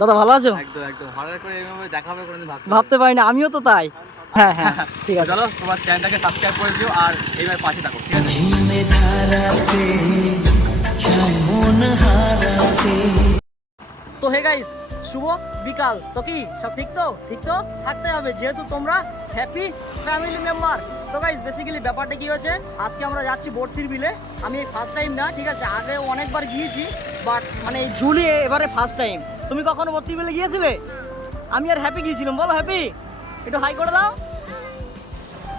দাদা ভালো আছো? একদম একদম হঠাৎ করে এইভাবে দেখা হবে কোনোদিন ভাবতে পারিনি, আমিও তো তাই। হ্যাঁ হ্যাঁ ঠিক আছে, চলো তোমার চ্যানেলটাকে সাবস্ক্রাইব করে দিও আর এইভাবে পাশে থাকো, ঠিক আছে? তো হে গাইস, শুভ বিকাল। তো কি সব ঠিক তো? ঠিক তো থাকতে হবে, যেহেতু তোমরা হ্যাপি ফ্যামিলি মেম্বার। তো গাইস বেসিক্যালি ব্যাপারটা কি হচ্ছে, আজকে আমরা যাচ্ছি বর্তির বিলে। আমি ফার্স্ট টাইম না, ঠিক আছে, আগে অনেকবার গিয়েছি, বাট মানে এই জুলি এবারে ফার্স্ট টাইম। তুমি কখনো বর্তির বিলে গিয়েছিলে? আমি আর হ্যাপি গিয়েছিলাম। বলো হ্যাপি, একটু হাই করে দাও।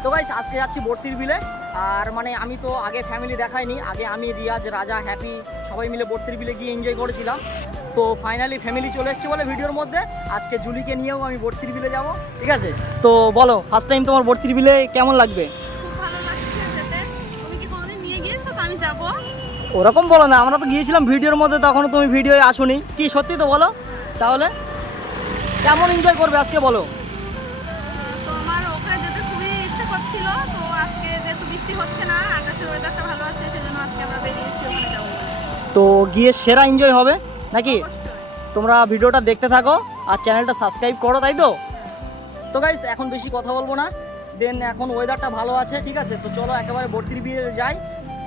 তো গাইস আজকে যাচ্ছি বর্তির বিলে। আর মানে আমি তো আগে ফ্যামিলি দেখাইনি, আগে আমি রিয়াজ, রাজা, হ্যাপি সবাই মিলে বর্তির বিলে গিয়ে এনজয় করেছিলাম। তো ফাইনালি ফ্যামিলি চলে এসেছে বলে ভিডিওর মধ্যে আজকে জুলিকে নিয়েও আমি বর্তির বিলে যাব, ঠিক আছে? তো বলো ফার্স্ট টাইম তোমার বর্তির বিলে কেমন লাগবে? খুব ভালো লাগছে যেতে। তুমি কি কোনোদিন নিয়ে গিয়েছো? তো আমি যাবো। ওরকম বলো না, আমরা তো গিয়েছিলাম ভিডিওর মধ্যে, তখনও তুমি ভিডিওে আসোনি। কি সত্যি তো বলো, তাহলে কেমন এনজয় করবে আজকে বলো? তো আমার ওখানে যেতে খুবই ইচ্ছে করছিল। তো আজকে যেহেতু বৃষ্টি হচ্ছে না, আকাশের ওয়েদারটা ভালো আছে, সেজন্য আজকে আমরা বেরিয়েছি ওখানে যাবো বলে। তো গিয়ে সেরা এনজয় হবে নাকি? অবশ্যই। তোমরা ভিডিওটা দেখতে থাকো আর চ্যানেলটা সাবস্ক্রাইব করো, তাই তো? তো গাইস এখন বেশি কথা বলবো না, দেন এখন ওয়েদারটা ভালো আছে, ঠিক আছে? তো চলো একেবারে বর্তির বিয়ে যাই।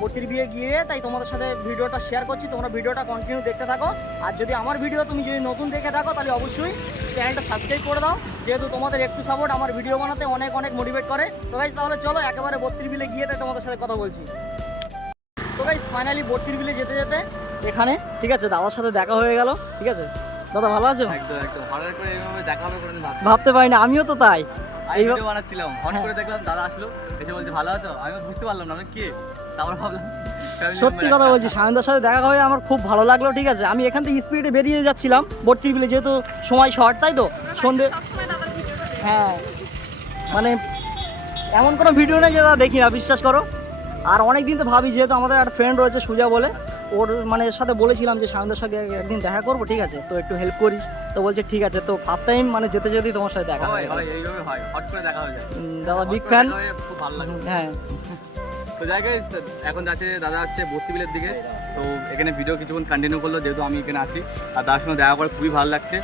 বর্তির বিয়ে গিয়ে তাই তোমাদের সাথে ভিডিওটা শেয়ার করছি, তোমরা ভিডিওটা কন্টিনিউ দেখতে থাকো। আর যদি আমার ভিডিও তুমি যদি নতুন দেখে থাকো তাহলে অবশ্যই চ্যানেলটা সাবস্ক্রাইব করে দাও, যেহেতু তোমাদের একটু সাপোর্ট আমার ভিডিও বানাতে অনেক অনেক মোটিভেট করে। তো গাইস তাহলে চলো একেবারে বর্তির বিলে গিয়ে তাই তোমাদের সাথে কথা বলছি। তো গাইস ফাইনালি বর্তির বিলে যেতে যেতে এখানে, ঠিক আছে, দাদার সাথে দেখা হয়ে গেল, ঠিক আছে? দাদা ভালো আছো? একদম একদম হঠাৎ করে এইভাবে দেখা হবে কোনোদিন ভাবতে পারিনি, আমিও তো তাই। আমি ভিডিও বানাচ্ছিলাম, হঠাৎ করে দেখলাম দাদা আসলো, এসে বলছে ভালো আছো। আমি বুঝতে পারলাম না আমি কে, তারপর ভাবলাম family সত্যি member কথা একটা। বলছি, সায়নদার সাথে দেখা হয়ে আমার খুব ভালো লাগলো, ঠিক আছে? আমি এখান থেকে স্পিডে বেরিয়ে যাচ্ছিলাম বর্তির বিলে, যেহেতু সময় শর্ট, তাই তো? সন্ধে, সবসময় দাদার ভিডিওটা দেখি। হ্যাঁ, মানে এমন কোনো ভিডিও নেই যে দাদা দেখি না, বিশ্বাস করো। আর অনেক দিন তো ভাবি, যেহেতু আমাদের একটা ফ্রেন্ড রয়েছে সুজা বলে, ওর মানে এর সাথে বলেছিলাম যে সায়নদার সাথে একদিন দেখা করবো, ঠিক আছে? তো একটু হেল্প করিস। তো বলছে ঠিক আছে। তো ফার্স্ট টাইম মানে যেতে যেতেই তোমার সাথে দেখা হয় হয়ে গেল। হয় এইভাবে হয়, হট করে দেখা হয়ে যায়। দাদা হট বিগ করে ফ্যান। দেখা হয়ে খুব ভালো লাগে। হ্যাঁ তো যাই guys, এখন যাচ্ছে দাদা হচ্ছে বর্তি বিলের দিকে। তো এখানে ভিডিও কিছুক্ষণ কন্টিনিউ করলো, যেহেতু আমি এখানে আছি আর দাদার সঙ্গে দেখা করে খুবই ভালো লাগছে।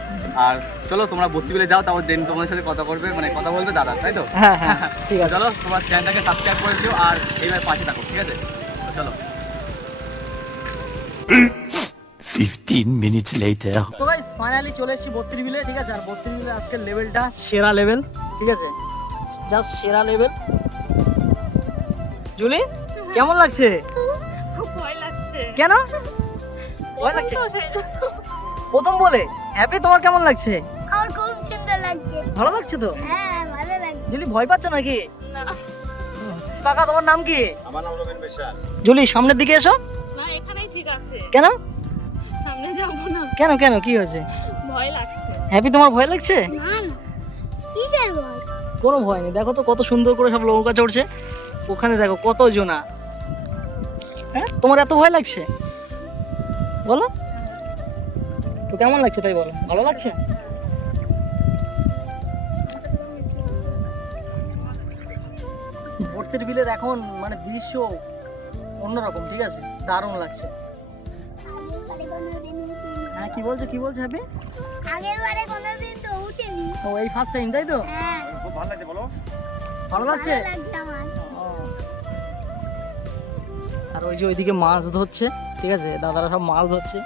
আর চলো তোমরা বর্তি বিলে যাও, তারপর দেন তোমাদের সাথে কথা করবে, মানে কথা বলবে দাদা, তাই তো? হ্যাঁ হ্যাঁ ঠিক আছে। চলো তোমার চ্যানেলটাকে সাবস্ক্রাইব করে দিও আর এইভাবে পাশে থাকো, ঠিক আছে? তো চলো। 15 minutes later. তো গাইস ফাইনালি চলে এসেছি বর্তির বিলে, ঠিক আছে? আর বর্তির বিলে আজকের লেভেলটা সেরা লেভেল, ঠিক আছে? জাস্ট সেরা লেভেল। জুলি কেমন লাগছে? খুব ভয় লাগছে। কেন ভয় লাগছে? তো সেই- প্রথম বলে হ্যাপি, তোমার কেমন লাগছে? আমার খুব সুন্দর লাগছে। ভালো লাগছে তো? হ্যাঁ ভালো লাগছে। জুলি ভয় পাচ্ছ নাকি? না কাকা তোমার নাম কি? আমার নাম রবিন বিশ্বাস। জুলি সামনের দিকে এসো। না, এখানেই ঠিক আছে। কেন সামনে যাবো না, কেন কেন কি হয়েছে? ভয় লাগছে। হ্যাপি তোমার ভয় লাগছে? না না কিসের ভয়? কোনো ভয় নেই, দেখো তো কত সুন্দর করে সব নৌকা চড়ছে, ওখানে দেখো কত জনা। হ্যাঁ তোমার এত ভয় লাগছে? বলো তো কেমন লাগছে, তাই বলো। ভালো লাগছে? বর্তির বিলের এখন মানে দৃশ্য অন্যরকম, ঠিক আছে? দারুণ লাগছে। হ্যাঁ কি বলছো, কি বলছো হ্যাপি? আগের বারে কোনোদিন তো উঠেনি। ও এই ফার্স্ট টাইম, তাই তো? হ্যাঁ খুব ভালো লাগছে, বলো। ভালো লাগছে? ভালো লাগছে আমার। ও। আর ওই যে ওইদিকে মাছ ধরছে, ঠিক আছে, দাদারা সব মাছ ধরছে।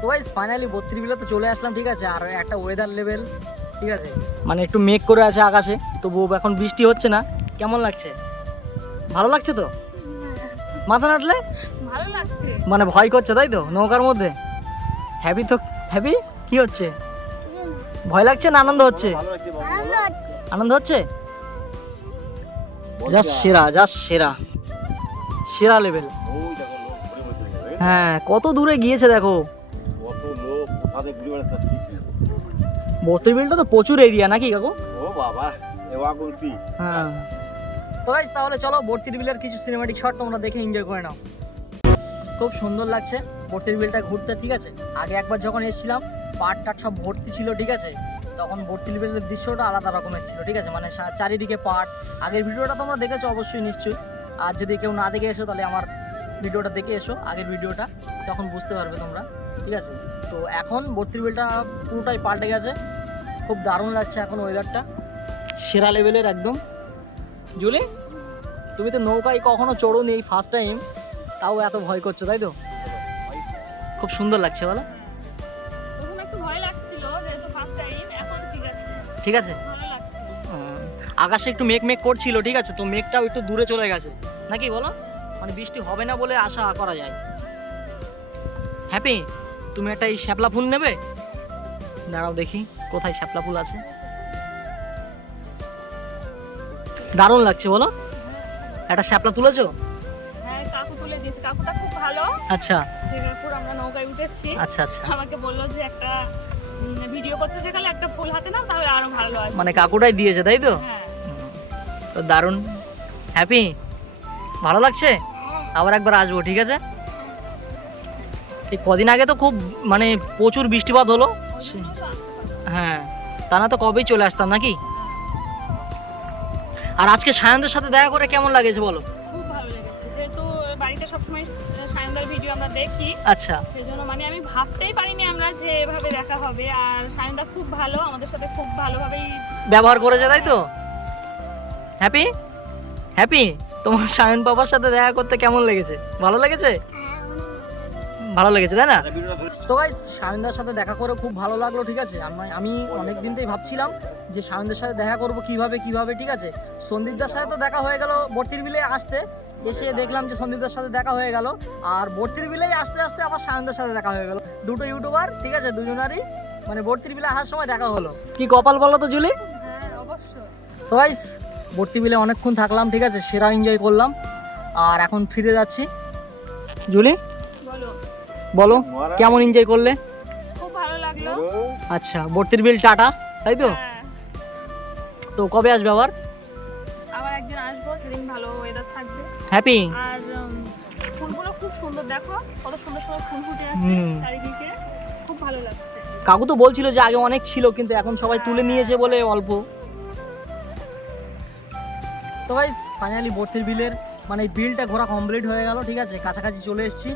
তো গাইস ফাইনালি বত্রিশ বিলে তো চলে আসলাম, ঠিক আছে? আর একটা ওয়েদার লেভেল, ঠিক আছে, মানে একটু মেঘ করে আছে আকাশে, তবু এখন বৃষ্টি হচ্ছে না। কেমন লাগছে? ভালো লাগছে তো? মাথা নাড়লে ভালো লাগছে। মানে ভয় করছে, তাই তো? নৌকার মধ্যে হ্যাপি তো, হ্যাপি কি হচ্ছে? ভয় লাগছে না আনন্দ হচ্ছে? ভালো লাগছে, বলো। আনন্দ হচ্ছে। আনন্দ হচ্ছে? জাস্ট সেরা, জাস্ট সেরা, সেরা লেভেল। ওই দেখো লোক ঘুরে বসে গেছে। হ্যাঁ কত দূরে গিয়েছে দেখো। কত লোক কোথাতে ঘুরে বেড়াচ্ছে। বত্রিশ বিলটা তো প্রচুর এরিয়া নাকি কাকু? ও বাবা, এওয়া গুলতি। হ্যাঁ। তো গাইস তাহলে চলো বর্তির বিলের কিছু সিনেমাটিক শট তোমরা দেখে এনজয় করে নাও। খুব সুন্দর লাগছে বর্তির বিলটা ঘুরতে, ঠিক আছে? আগে একবার যখন এসেছিলাম পাট টাট সব ভর্তি ছিল, ঠিক আছে? তখন বর্তির বিলের দৃশ্যটা আলাদা রকমের ছিল, ঠিক আছে? মানে চারিদিকে পাট। আগের ভিডিওটা তোমরা দেখেছো অবশ্যই নিশ্চয়ই, আর যদি কেউ না দেখে এসো তাহলে আমার ভিডিওটা দেখে এসো, আগের ভিডিওটা, তখন বুঝতে পারবে তোমরা, ঠিক আছে? তো এখন বর্তিরবিলটা পুরোটাই পাল্টে গেছে, খুব দারুণ লাগছে এখন ওয়েদারটা, সেরা লেভেলের একদম। জুলি, তুমি তো নৌকায় কখনো চড়োনি, এই ফার্স্ট টাইম, তাও এত ভয় করছো তাই তো? খুব সুন্দর লাগছে বলো? তখন একটু ভয় লাগছিল যেহেতু ফার্স্ট টাইম, এখন ঠিক আছে, ঠিক আছে। ভালো লাগছে। আকাশে একটু মেঘ মেঘ করছিল, ঠিক আছে, তো মেঘটাও একটু দূরে চলে গেছে নাকি বলো, মানে বৃষ্টি হবে না বলে আশা করা যায়। হ্যাপি, তুমি একটা এই শ্যাপলা ফুল নেবে? দাঁড়াও দেখি কোথায় শ্যাপলা ফুল আছে। দারুণ লাগছে বলো, একটা শ্যাপলা তুলেছো? হ্যাঁ, কাকু তুলে দিয়েছে, কাকুটা খুব ভালো। আচ্ছা সিঙ্গাপুর আমরা নৌকায় উঠেছি, আচ্ছা আচ্ছা, আমাকে বললো যে একটা ভিডিও করছে যেখানে একটা ফুল হাতে নাও, তাহলে আরো ভালো লাগবে। মানে কাকুটাই দিয়েছে তাই তো? হ্যাঁ, তো দারুণ। হ্যাপি, ভালো লাগছে? আবার একবার আসবো, ঠিক আছে? এই কদিন আগে তো খুব মানে প্রচুর বৃষ্টিপাত হলো, হ্যাঁ, তা না তো কবেই চলে আসতাম নাকি। আর আজকে সায়নদের সাথে দেখা করে কেমন লাগেছে বলো? খুব ভালো লেগেছে, যেহেতু বাড়িতে সবসময় সায়নদার ভিডিও আমরা দেখি, আচ্ছা, সেই জন্য মানে আমি ভাবতেই পারিনি আমরা যে এভাবে দেখা হবে। আর সায়নদা খুব ভালো, আমাদের সাথে খুব ভালোভাবেই ব্যবহার করেছে তাই তো? হ্যাপি, হ্যাপি, তোমার সায়ন বাবার সাথে দেখা করতে কেমন লেগেছে? ভালো লেগেছে? ভালো লেগেছে তাই না? ভিডিওটা ধরে তো গাইস, সায়নদার সাথে দেখা করে খুব ভালো লাগলো, ঠিক আছে। আমি অনেক দিন থেকেই ভাবছিলাম যে সায়নদের সাথে দেখা করব কিভাবে, ঠিক আছে। সন্দীপদার সাথে তো দেখা হয়ে গেল বর্তির বিলে আসতে, এসে দেখলাম যে সন্দীপদার সাথে দেখা হয়ে গেল, আর বর্তির বিলেই আসতে আসতে আবার সায়নদের সাথে দেখা হয়ে গেল। দুটো ইউটিউবার, ঠিক আছে, দুজনারই মানে বর্তির বিলে আসার সময় দেখা হলো। কি কপাল বলো তো জুলি? হ্যাঁ অবশ্যই। তো গাইস, বর্তি বিলে অনেকক্ষণ থাকলাম, ঠিক আছে, সেরা এনজয় করলাম, আর এখন ফিরে যাচ্ছি। জুলি বলো। বলো কেমন এনজয় করলে? খুব ভালো লাগলো। আচ্ছা, বর্তির বিল টাটা তাই তো? হ্যাঁ, তো কবে আসবে আবার? আবার একদিন আসবো, সেদিন ভালো ওয়েদার থাকবে। হ্যাপি, আর ফুলগুলো খুব সুন্দর, দেখো কত সুন্দর সুন্দর ফুল ফুটে আছে হুম। চারিদিকে, খুব ভালো লাগছে। কাকু তো বলছিল যে আগে অনেক ছিল কিন্তু এখন সবাই তুলে নিয়েছে বলে অল্প। তো গাইস, ফাইনালি বর্তির বিলের মানে এই বিলটা ঘোরা কমপ্লিট হয়ে গেল, ঠিক আছে, কাছাকাছি চলে এসেছি।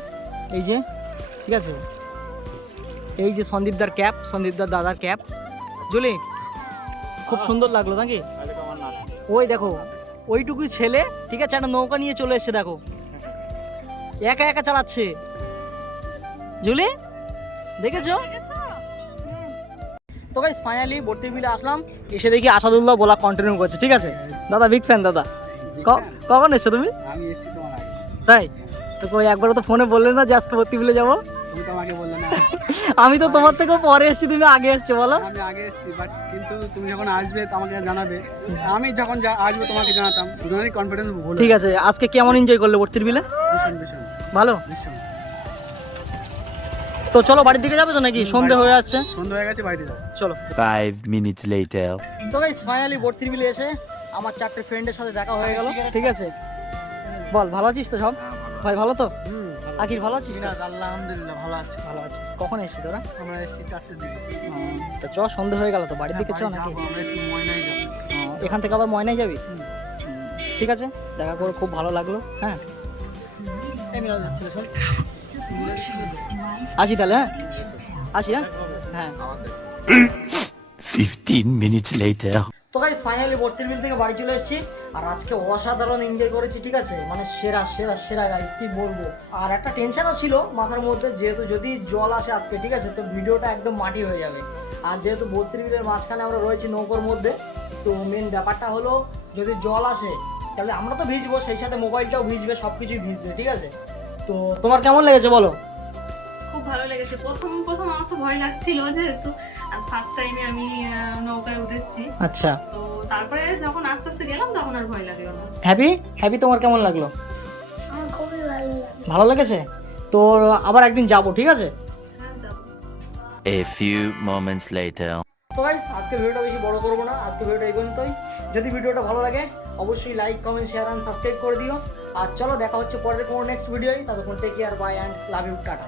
এই যে, ঠিক আছে, এই যে সন্দীপদার ক্যাপ, সন্দীপদার দাদার ক্যাপ। জুলি, খুব সুন্দর লাগলো নাকি? ওই দেখো, ওইটুকুই ছেলে, ঠিক আছে, একটা নৌকা নিয়ে চলে এসেছে, দেখো একা একা চালাচ্ছে। জুলি, দেখেছো? দেখেছো? তো গাইস, ফাইনালি বর্তির বিলে আসলাম, এসে দেখি আসাদুল্লাহ বলা কন্টিনিউ করছে, ঠিক আছে। দাদা বিগ ফ্যান দাদা। কখন এসছো তুমি? আমি এসেছি তোমার আগে, তাই তো? কই একবারও তো ফোনে বললে না যে আজকে বর্তি বিলে যাবো? তুমি তো আমাকে বললে না। আমি তো তোমার থেকেও পরে এসেছি, তুমি আগে এসছো বলো। আমি আগে এসেছি, বাট কিন্তু তুমি যখন আসবে তো আমাকে জানাবে, আমি যখন আসবো তোমাকে জানাতাম, দুজনেরই কনফিডেন্স ভুল। ঠিক আছে, আজকে কেমন এনজয় করলে বর্তির বিলে? ভীষণ ভীষণ ভালো। ভীষণ। তো চলো বাড়ির দিকে যাবে তো নাকি? সন্ধে হয়ে যাচ্ছে, সন্ধ্যা হয়ে গেছে, বাড়িতে যাও। চলো। 5 minutes later. তো গাইস, ফাইনালি বর্তির বিলে এসে আমার 4টে ফ্রেন্ডের সাথে দেখা হয়ে গেল, ঠিক আছে। বল, ভালো আছিস তো সব? ভাই ভালো তো? আকির ভালো আছিস তো? আলহামদুলিল্লাহ ভালো আছে। ভালো আছিস। কখন এসেছিস তোরা? আমরা এসেছি 4টের দিকে। তো চ, সন্ধে হয়ে গেল তো, বাড়ির দিকে চ নাকি? আমরা একটু ময়নায় যাবো। এখান থেকে আবার ময়নায় যাবি? ঠিক আছে, দেখা করে খুব ভালো লাগলো। হ্যাঁ, আসি তাহলে, হ্যাঁ আসি, হ্যাঁ। 15 minutes later. তো গাইস, ফাইনালি বর্তির বিল থেকে বাড়ি চলে এসেছি, আর আজকে অসাধারণ এনজয় করেছি, ঠিক আছে, মানে সেরা সেরা সেরা গাইস, কি বলবো। আর একটা টেনশনও ছিল মাথার মধ্যে, যেহেতু যদি জল আসে আজকে, ঠিক আছে, তো ভিডিওটা একদম মাটি হয়ে যাবে। আর যেহেতু বর্তির বিলের মাঝখানে আমরা রয়েছি নৌকোর মধ্যে, তো মেন ব্যাপারটা হলো যদি জল আসে তাহলে আমরা তো ভিজবো, সেই সাথে মোবাইলটাও ভিজবে, সব কিছুই ভিজবে, ঠিক আছে। তো তোমার কেমন লেগেছে বলো? খুব ভালো লেগেছে। প্রথম প্রথম আমার তো ভয় লাগছিল, যেহেতু আজ ফার্স্ট টাইমে আমি নৌকায় উঠেছি। আচ্ছা, তো তারপরে যখন আস্তে আস্তে গেলাম তখন আর ভয় লাগলো না। হ্যাপি, হ্যাপি তোমার কেমন লাগলো? আমার খুবই ভালো লাগে। ভালো লেগেছে তো? আবার একদিন যাবো, ঠিক আছে। হ্যাঁ, যাবো। A few moments later. তো গাইস, আজকে ভিডিওটা বেশি বড় করবো না, আজকে ভিডিওটা এই পর্যন্তই। যদি ভিডিওটা ভালো লাগে অবশ্যই like, comment, share and subscribe করে দিও। আর চলো দেখা হচ্ছে পরের কোনো নেক্সট ভিডিওয়, ততক্ষণ take care, bye and love you, tata.